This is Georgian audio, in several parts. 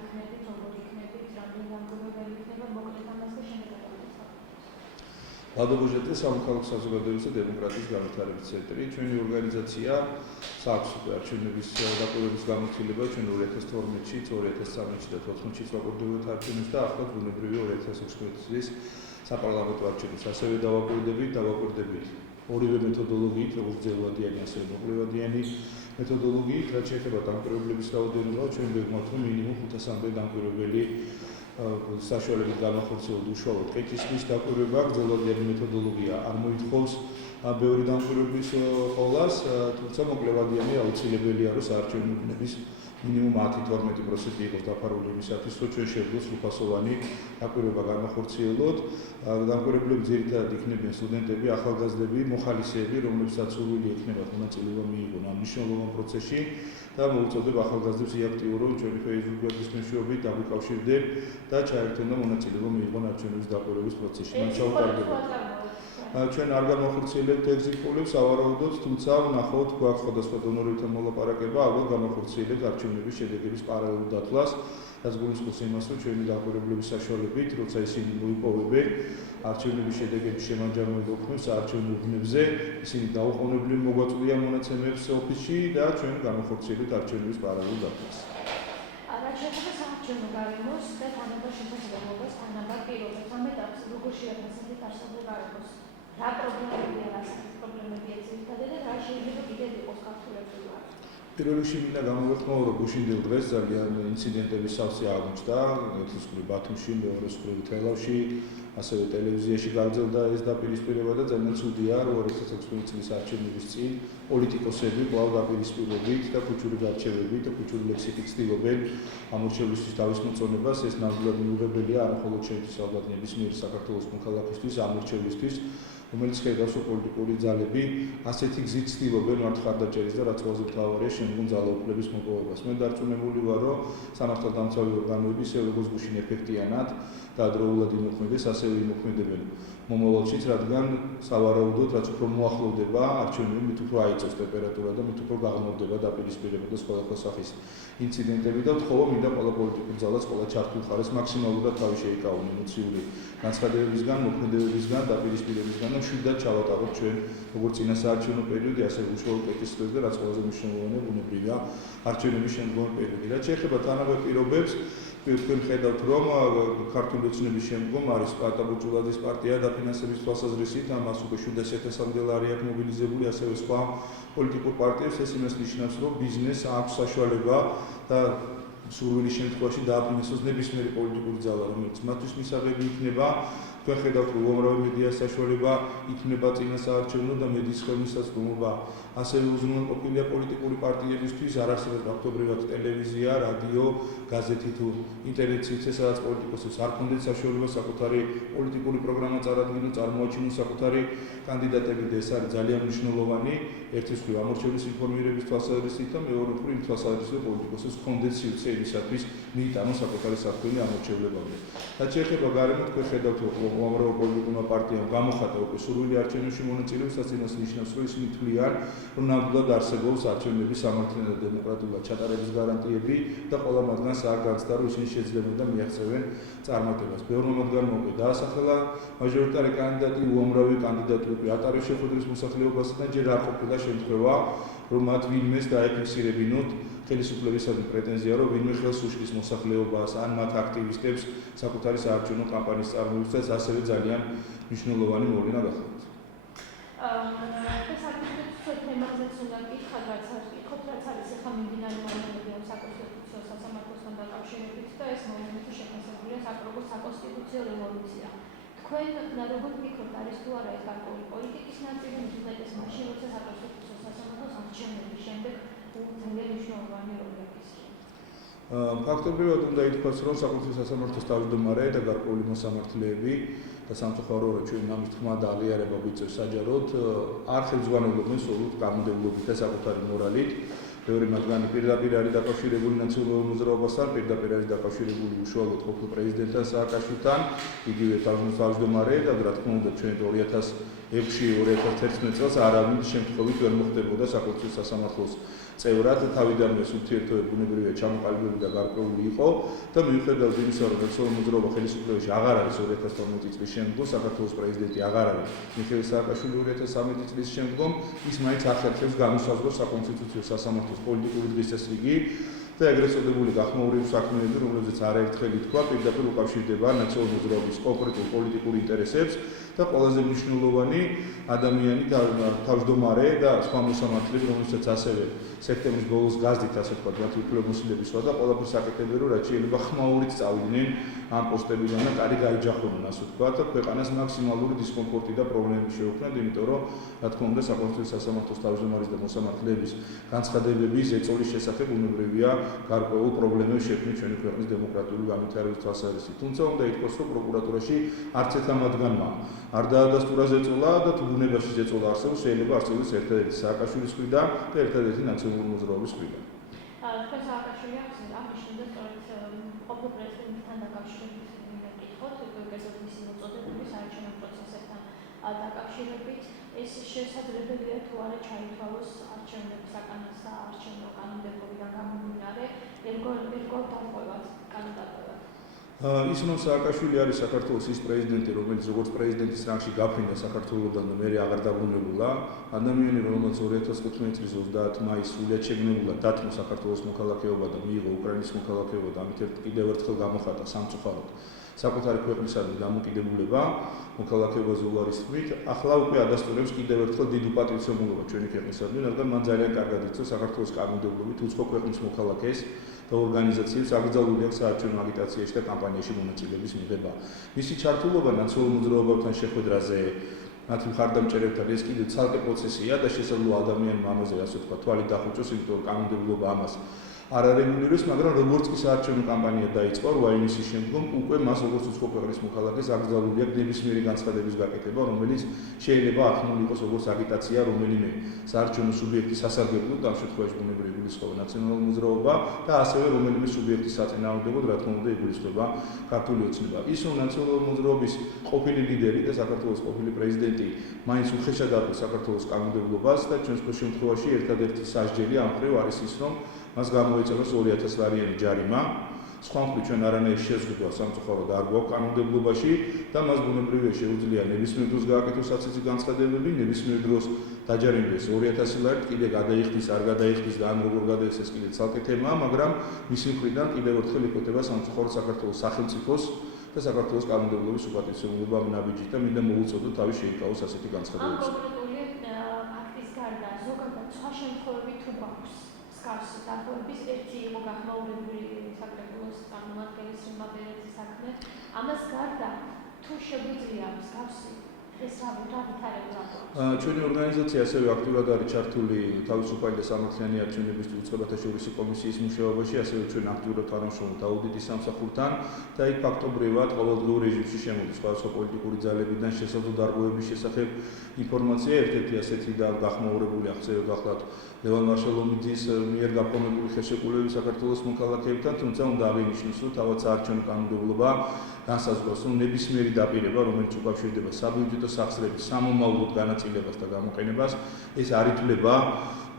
იქნებით, როგორ იქნებით, რამდენი დამკვირვებელი იქნება, მოკლედ ამას და შემდეგ ლადო ბუჟეტი სამოქალაქო საზოგადოებისა და დემოკრატიის განვითარების ცენტრი. ჩვენი ორგანიზაცია საქვს უკვე არჩევნების დაკვირვების გამოცდილება ჩვენ 2012-ში, 2013-ში და 2014-ში ვაკვირდებოდით არჩევნებს და ახლაც ბუნებრივი 2016 წლის საპარლამენტო არჩევნებს. ასევე დავაკვირდებით ორივე მეთოდოლოგიით, როგორც ძელვადიანი, ასევე მოკლევადიანი მეთოდოლოგიით, რაც შეეხება დამკვირვებლების რაოდენობა, ჩვენ ვეგმოთ, რომ მინიმუმ 500-მდე დამკვირვებელი საშუალებით განახორციელოთ უშუალოდ ყითისმის დაკვირვება, ძელვადიანი მეთოდოლოგია არ მოითხოვს ბევრი დამკვირვებლის ყოლას, თუმცა მოკლევადიანი აუცილებელია, რომ საარჩევნოების მინიმუმ 10-12% იყოს დაფარული იმისათვის, რომ ჩვენ შევძლოთ სრულფასოვანი დაკვირვება განახორციელოთ. დამკვირვებლები ძირითადად იქნებიან სტუდენტები, ახალგაზრდები, მოხალისეები, რომლებსაც სურვილი ექნებათ მონაწილეობა მიიღონ ამ მნიშვნელოვან პროცესში და მოუწოდებ ახალგაზრდებს იაქტიურონ ჩვენი Facebook გვერდის მეშვეობით დაგვიკავშირდნენ და ჩაერთონ და მონაწილეობა მიიღონ არჩევნების დაკვირვების პროცესში. მათ ჩაუტარდებათ. ჩვენ არ გამახორციელებთ exit poll-ებს, ავარაუდოთ, თუმცა ვნახოთ, გვაქვს სხვადასხვა დონორებთან მოლაპარაკება, ალბათ გამახორციელებთ არჩევნების შედეგების პარალელურ დათვლას, რაც გულისხმობს იმას, რომ ჩვენი დაკვირვებლების საშუალებით, როცა ისინი მოიპოვებენ არჩევნების შედეგების შემაჯამებლად ოქმებს საარჩევნო უბნებზე, ისინი დაუყოვნებლივ მოგვაწვდიან მონაცემებს ოფისში და ჩვენ გამახორციელებთ არჩევნების პარალელურ დათვლას. რაც შეეხება საარჩევნო გარემოს და თანაბარ შესაძლებლობას, თანაბარ პირობებს, ამ ეტაპზე როგორ შეაფასებთ არსებულ გარემოს? რა პრობლემებია, რა პრობლემებია ძირითადად და რა შეიძლება კიდევ იყოს გართულებული? პირველ რიგში მინდა გამოვეხმაურო, რომ გუშინდელ დღეს ძალიან ინციდენტების სავსე აღმოჩნდა, ერთის მხრივ ბათუმში, მეორეს მხრივ თელავში, ასევე ტელევიზიაში გაგრძელდა ეს დაპირისპირება და ძალიან ცუდია, რომ 2016 წლის არჩევნების წინ პოლიტიკოსები კვლავ დაპირისპირებით და ქუჩური გარჩევებით და ქუჩური ლექსიკით ცდილობენ ამორჩევლისთვის თავის მოწონებას. ეს ნამდვილად მიუღებელია არა მხოლოდ ჩვენთვის, ალბათ ნებისმიერი საქართველოს მოქალაქისთვის, ამორჩევლისთვის, რომელიც ხედავს, რომ პოლიტიკური ძალები ასეთი გზით ცდილობენ მათ ხარდაჭერის და რაც ყველაზე მთავარია, შემდგომ ძალაუფლების მოპოვებას. მე დარწმუნებული ვარ, რომ სამართალდამცავი ორგანოები ისე როგორც გუშინ ეფექტიანად და ადრეულად იმოქმედეს, ასევე იმოქმედებენ მომავალშიც, რადგან სავარაუდოდ, რაც უფრო მოახლოვდება არჩევნები, მით უფრო აიწევს ტემპერატურა და მით უფრო გაღრმავდება დაპირისპირება და სხვადასხვა სახის ინციდენტები და ვთხოვა მინდა ყველა პოლიტიკურ ძალას, ყველა ჩართულ ხარეს მაქსიმალურად თავი შეიკავონ ემოციური განცხადებებისგან, მოქმედებებისგან, დაპირისპირებისგან და მშვიდად ჩავატაროთ ჩვენ როგორც წინა საარჩევნო პერიოდი, ასევე უშუალოდ კეთილსწრებს და რაც ყველაზე მნიშვნელოვანია, ბუნებრივია არჩევნების შემდგომი პერიოდი. რაც შეეხება თანაბარ პირობებს, თქვენ ხედავთ, რომ ქართული ოცნების შემდგომ არის პატაბუჭულაძის პარტია დაფინანსების თვალსაზრისით, ამას უკვე 700.000-მდე ლარი აქვს მობილიზებული, ასევე სხვა პოლიტიკურ პარტიებს. ეს იმას ნიშნავს, რომ ბიზნესს აქვს საშუალება და სურვილის შემთხვევაში დააფინანსოს ნებისმიერი პოლიტიკური ძალა, რომელიც მათთვის მისაღები იქნება. თქვენ ხედავთ, რომ უამრავი მედიას საშუალება იქნება წინა საარჩევნო და მედიის ხელმისაწვდომობა. ასევე უზრუნველყოფილია პოლიტიკური პარტიებისთვის, არ არსებობს ფაქტობრივად ტელევიზია, რადიო, გაზეთი თუ ინტერნეტ სივრცე, სადაც პოლიტიკოსებს არ ჰქონდეთ საშუალება საკუთარი პოლიტიკური პროგრამა წარადგინონ, წარმოაჩინონ საკუთარი კანდიდატები და ეს არის ძალიან მნიშვნელოვანი. ერთის მხრივ ამორჩევლის ინფორმირების თვალსაზრისით და მეორე მხრივ იმ თვალსაზრისით, რომ პოლიტიკოსებს ჰქონდეთ სივრცე იმისათვის მიიტანონ საკუთარი საქმე ამორჩევლებამდე. რაც შეეხება გარემო, თქვენ ხედავთ, რომ უამრავ პოლიტიკურმა პარტიამ გამოხატა უკვე სურვილი არჩევნებში მონაწილეობისას, იმას ნიშნავს, რომ ისინი თვლიან, რომ ნამდვილად არსებობს არჩევნების სამართლიანი და დემოკრატიულად ჩატარების გარანტიები და ყველა მათგანს არ განცდა, რომ ისინი შეძლებენ და მიაღწევენ წარმატებას. ბევრმა მათგანმა უკვე დაასახელა მაჟორიტარი კანდიდატი, უამრავი კანდიდატი უკვე ატარებს შეხვედრის მოსახლეობასა და ჯერ არ ყოფილა შემთხვევა, რომ მათ ვინმეს დაეფიქსირებინოთ ხელისუფლებისადმი პრეტენზია, რომ ვინმე ხელს უშლის მოსახლეობას ან მათ აქტივისტებს საკუთარი საარჩევნო კამპანიის წარმოებისას, ასევე ძალიან მნიშვნელოვანი მოვლენა გახლავთ. თემაზეც უნდა გითხრათ, რაც არის ახლა მიმდინარე მოვლენები ამ საკონსტიტუციო სასამართლოსთან დაკავშირებით და ეს მოვლენები შეფასებულია როგორც საკონსტიტუციო რევოლუცია. თქვენ როგორ ვფიქრობთ, არის თუ არა ეს გარკვეული პოლიტიკის ნაწილი, უმეტეს მაშინ, როცა საკონსტიტუციო სასამართლოს არჩევნების შემდეგ ძალიან მნიშვნელოვანი როლი აქვს? ფაქტობრივად უნდა ითქვას, რომ საკონსტიტუციო სასამართლოს თავმჯდომარე და გარკვეული მოსამართლეები და სამწუხარო რომ ჩვენ ამის თქმა და აღიარება გვიწევს საჯაროდ, არ ხელმძღვანელობენ სრულად კანონმდებლობით და საკუთარი მორალით. ბევრი მათგანი პირდაპირ არის დაკავშირებული ნაციონალურ მოძრაობასთან, პირდაპირ არის დაკავშირებული უშუალოდ ყოფილ პრეზიდენტთან სააკაშვილთან, იგივე თავმჯდომარე და რა თქმა უნდა ჩვენ 2006-2011 წელს არავინ შემთხვევით ვერ მოხდებოდა საკონსტიტუციო სასამართლოს წევრად თავიდანვე ურთიერთობები ბუნებრივია ჩამოყალიბებული და გარკვეული იყო და მიუხედავად იმისა, რომ ნაციონალური მოძრაობა ხელისუფლებაში აღარ არის 2012 წლის შემდგომ, საქართველოს პრეზიდენტი აღარ არის მიხეილ სააკაშვილი 2013 წლის შემდგომ, ის მაინც ახერხებს განუსაზღვროს საკონსტიტუციო სასამართლოს პოლიტიკური დღესასრიგი და ეგრეთ წოდებული გახმაურების საქმეები, რომლებზეც არაერთხელ ითქვა, პირდაპირ უკავშირდება ნაციონალური მოძრაობის კონკრეტულ პოლიტიკურ ინტერესებს და ყველაზე მნიშვნელოვანი ადამიანი და თავმჯდომარე და სხვა მოსამართლეები, რომელსაც ასევე სექტემბრის ბოლოს გაზდით, ასე ვთქვათ, მათი უფლებამოსილებისვა და ყველაფერს აკეთებდნენ, რომ რაც შეიძლება ხმაურით წავიდნენ ამ პოსტებიდან და კარი გაიჯახოდნენ, ასე ვთქვათ, და ქვეყანას მაქსიმალური დისკომფორტი და პრობლემები შეუქმნათ, იმიტომ რომ, რა თქმა უნდა, საკონსტიტუციო სასამართლოს თავმჯდომარის და მოსამართლეების განცხადებების ეწოლის შესახებ უნებრივია გარკვეულ პრობლემებს შექმნით ჩვენი ქვეყნის დემოკრატიული განვითარების თვალსაზრისით. თუმცა უნდა ითქვას, რომ პროკურატურაში არც ერთ მათგანმა არ დაადასტურა ზეწოლა და თუ ბუნებაში ზეწოლა არსებობს, შეიძლება არსებობს ერთადერთი სააკაშვილის მხრიდან და ერთადერთი ნაციონალური მოძრაობის მხრიდან. თქვენ სააკაშვილი აღნიშნეთ სწორედ ყოფილ პრეზიდენტთან დაკავშირებით მეკითხოთ, კერძოდ მისი მოწოდებების საარჩევნო პროცესებთან დაკავშირებით, ეს შესაძლებელია თუ არა ჩაითვალოს არჩევნების საარჩევნო კანონმდებლობიდან გამომდინარე, ერგო დამყვევად კანდიდატურად. ის რომ სააკაშვილი არის საქართველოს ის პრეზიდენტი, რომელიც როგორც პრეზიდენტის რანგში გაფრინდა საქართველოსთან და მერე აღარ დაბრუნებულა, ადამიანი, რომელმაც 2015 წლის 30 მაისს სრულიად შეგნებულად დათმო საქართველოს მოქალაქეობა და მიიღო უკრაინის მოქალაქეობა და ამით კიდევ ერთხელ გამოხატა სამწუხაროდ საკუთარი ქვეყნისადმი დამოკიდებულება მოქალაქეობაზე უარის თქმით, ახლა უკვე ადასტურებს კიდევ ერთხელ დიდ უპატრიოტიზმულობა ჩვენი ქვეყნისადმი, რადგან მან ძალიან კარგად იცოდა საქართველოს კანონმდებლობით უცხო ქვეყნის მოქალაქეს და ორგანიზაციებს აკრძალული აქვს საარჩევნო აგიტაციაში და კამპანიაში მონაწილეობის მიღება. მისი ჩართულობა ნაციონალურ მოძრაობებთან შეხვედრაზე, მათი მხარდამჭერებთან ეს კიდევ ცალკე პროცესია და შესაძლოა ადამიანმა ამაზე ასე ვთქვათ თვალი დახუჭოს, იმიტომ რომ კანონმდებლობა ამას არ არეგულირებს, მაგრამ როგორც კი საარჩევნო კამპანია დაიწყო 8 ივნისის შემდგომ, უკვე მას როგორც უცხო ქვეყნის მოქალაქეს აკრძალული აქვს ნებისმიერი განცხადების გაკეთება, რომელიც შეიძლება აღქმული იყოს როგორც აგიტაცია რომელიმე საარჩევნო სუბიექტის სასარგებლოდ, ამ შემთხვევაში ბუნებრივი იგულისხმება ნაციონალური მოძრაობა და ასევე რომელიმე სუბიექტის საწინააღმდეგოდ, რა თქმა უნდა, იგულისხმება ქართული ოცნება. ის რომ ნაციონალური მოძრაობის ყოფილი ლიდერი და საქართველოს ყოფილი პრეზიდენტი მაინც უხეშად აკეთებს საქართველოს კანონმდებლობას და ჩვენს შემთხვევაში ერთადერთი სასჯელი ამ მხრივ არის ის, რომ მას გამოიწვევს 2000 ლარიანი ჯარიმა. სხვა მხრივ ჩვენ არანაირ შეზღუდვა სამწუხაროდ არ გვაქვს კანონმდებლობაში და მას ბუნებრივია შეუძლია ნებისმიერ დროს გააკეთოს საცეცი განცხადებები, ნებისმიერ დროს დაჯარიმდეს 2000 ლარით, კიდე გადაიხდის, არ გადაიხდის და ან როგორ გადაიხდეს კიდე ცალკე თემაა, მაგრამ მისი მხრიდან კიდევ ერთხელ იკვეთება სამწუხაროდ საქართველოს სახელმწიფოს და საქართველოს კანონმდებლობის უპატრიოტიზმულობა ნაბიჯით და მინდა მოვუწოდოთ თავის შეიკავოს ასეთი განცხადებები. ამ კონკრეტული ფაქტის გარდა ზოგადად სხვა შემთხვევები თუ გვაქვს მსგავსი დარღვევების ერთი იყო გახმაურებული საკრებულოს წარმომადგენლის სიმაბერეთის საქმე. ამას გარდა თუ შეგვიძლია მსგავსი ეს რა ვითარებულა? ჩვენი ორგანიზაცია ასევე აქტიურად არის ჩართული თავისუფალი და სამართლიანი არჩევნებისთვის უწყებათა შორისი კომისიის მუშაობაში, ასევე ჩვენ აქტიურად თანამშრომლობთ აუდიტის სამსახურთან და იქ ფაქტობრივად ყოველდღიურ რეჟიმში შემოდის სხვადასხვა პოლიტიკური ძალებიდან შესაძლო დარღვევების შესახებ ინფორმაცია. ერთ-ერთი ასეთი და გახმაურებული აღწეროთ ახლა ლევან მარშალომიძის მიერ გაფორმებული ხელშეკრულებები საქართველოს მოქალაქეებთან, თუმცა უნდა აღინიშნოს, რომ თავად საარჩევნო კანონმდებლობა განსაზღვრავს, რომ ნებისმიერი დაპირება, რომელიც უკავშირდება საბიუჯეტო სახსრების სამომავლოდ განაწილებას და გამოყენებას, ეს არ ითვლება,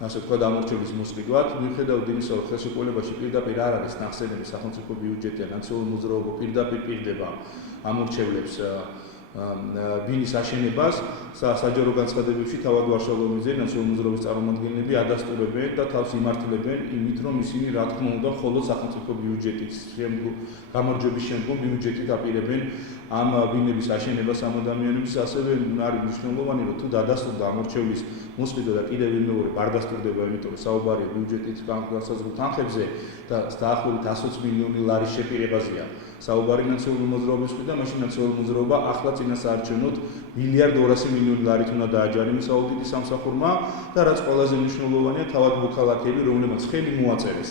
ასე ვთქვათ, ამორჩევის მოსყიდვად. მიუხედავად იმისა, რომ ხელშეკრულებაში პირდაპირ არ არის ნახსენები სახელმწიფო ბიუჯეტი და ნაციონალური მოძრაობა პირდაპირ პირდება ამორჩევლებს ბინის აშენებას, საჯარო განცხადებებში თავად ვარშავომიძე ნაციონალური მოძრაობის წარმომადგენლები ადასტურებენ და თავს იმართლებენ იმით, რომ ისინი რა თქმა უნდა მხოლოდ სახელმწიფო ბიუჯეტის გამარჯვების შემდგომ ბიუჯეტით აპირებენ ამ ბინების აშენებას ამ ადამიანების. ასევე არის მნიშვნელოვანი, რომ თუ დადასტურდა ამორჩევლის მოსყიდვა და კიდევ მეორე ბარდასტურდება, იმიტომ რომ საუბარია ბიუჯეტით განსაზღვრულ თანხებზე და დაახლოებით 120 მილიონი ლარის შეპირებაზეა საუბარი ნაციონალური მოძრაობის მხრიდან, მაშინ ნაციონალური მოძრაობა ახლა წინასაარჩევნოდ 1.2 მილიარდი ლარით უნდა დააჯარიმოს აუდიტის სამსახურმა და რაც ყველაზე მნიშვნელოვანია, თავად მოქალაქეები, რომლებმაც ხელი მოაწერეს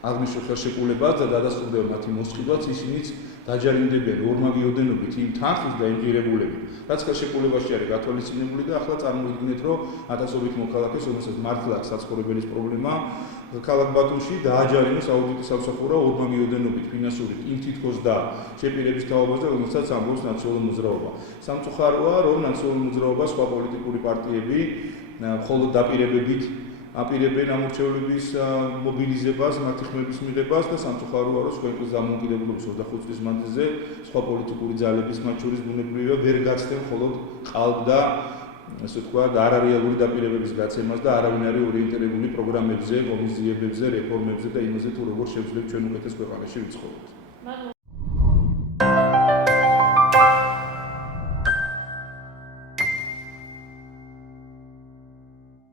აღნიშნულ ხელშეკრულებას და დადასტურდება მათი მოსყიდვაც, ისინიც დაჯარიმდებიან ორმაგი ოდენობით იმ თანხის და იმ ღირებულებით, რაც ხელშეკრულებაში არის გათვალისწინებული და ახლა წარმოვიდგინეთ, რომ ათასობით მოქალაქეს, რომელსაც მართლა აქვს საცხოვრებელის პრობლემა, ქალაქ ბათუმში დააჯარიმოს აუდიტის სამსახურა ორმაგი ოდენობით ფინანსური იმ თითქოს და შეპირების თაობაზე, რომელსაც ამბობს ნაციონალური მოძრაობა. სამწუხაროა, რომ ნაციონალური მოძრაობა სხვა პოლიტიკური პარტიები მხოლოდ დაპირებებით აპირებენ ამორჩევლების მობილიზებას, მათი ხმების მიღებას და სამწუხაროა, რომ სკოლის დამოუკიდებლობის 25 წლის მანძილზე სხვა პოლიტიკური ძალების მათ შორის ბუნებრივია ვერ გაცდენ მხოლოდ ყალბ და ასე ვთქვათ, არარეალური დაპირებების გაცემას და არავინ არის ორიენტირებული პროგრამებზე, ღონისძიებებზე, რეფორმებზე და იმაზე თუ როგორ შევძლებ ჩვენ უკეთეს ქვეყანაში ვიცხოვროთ.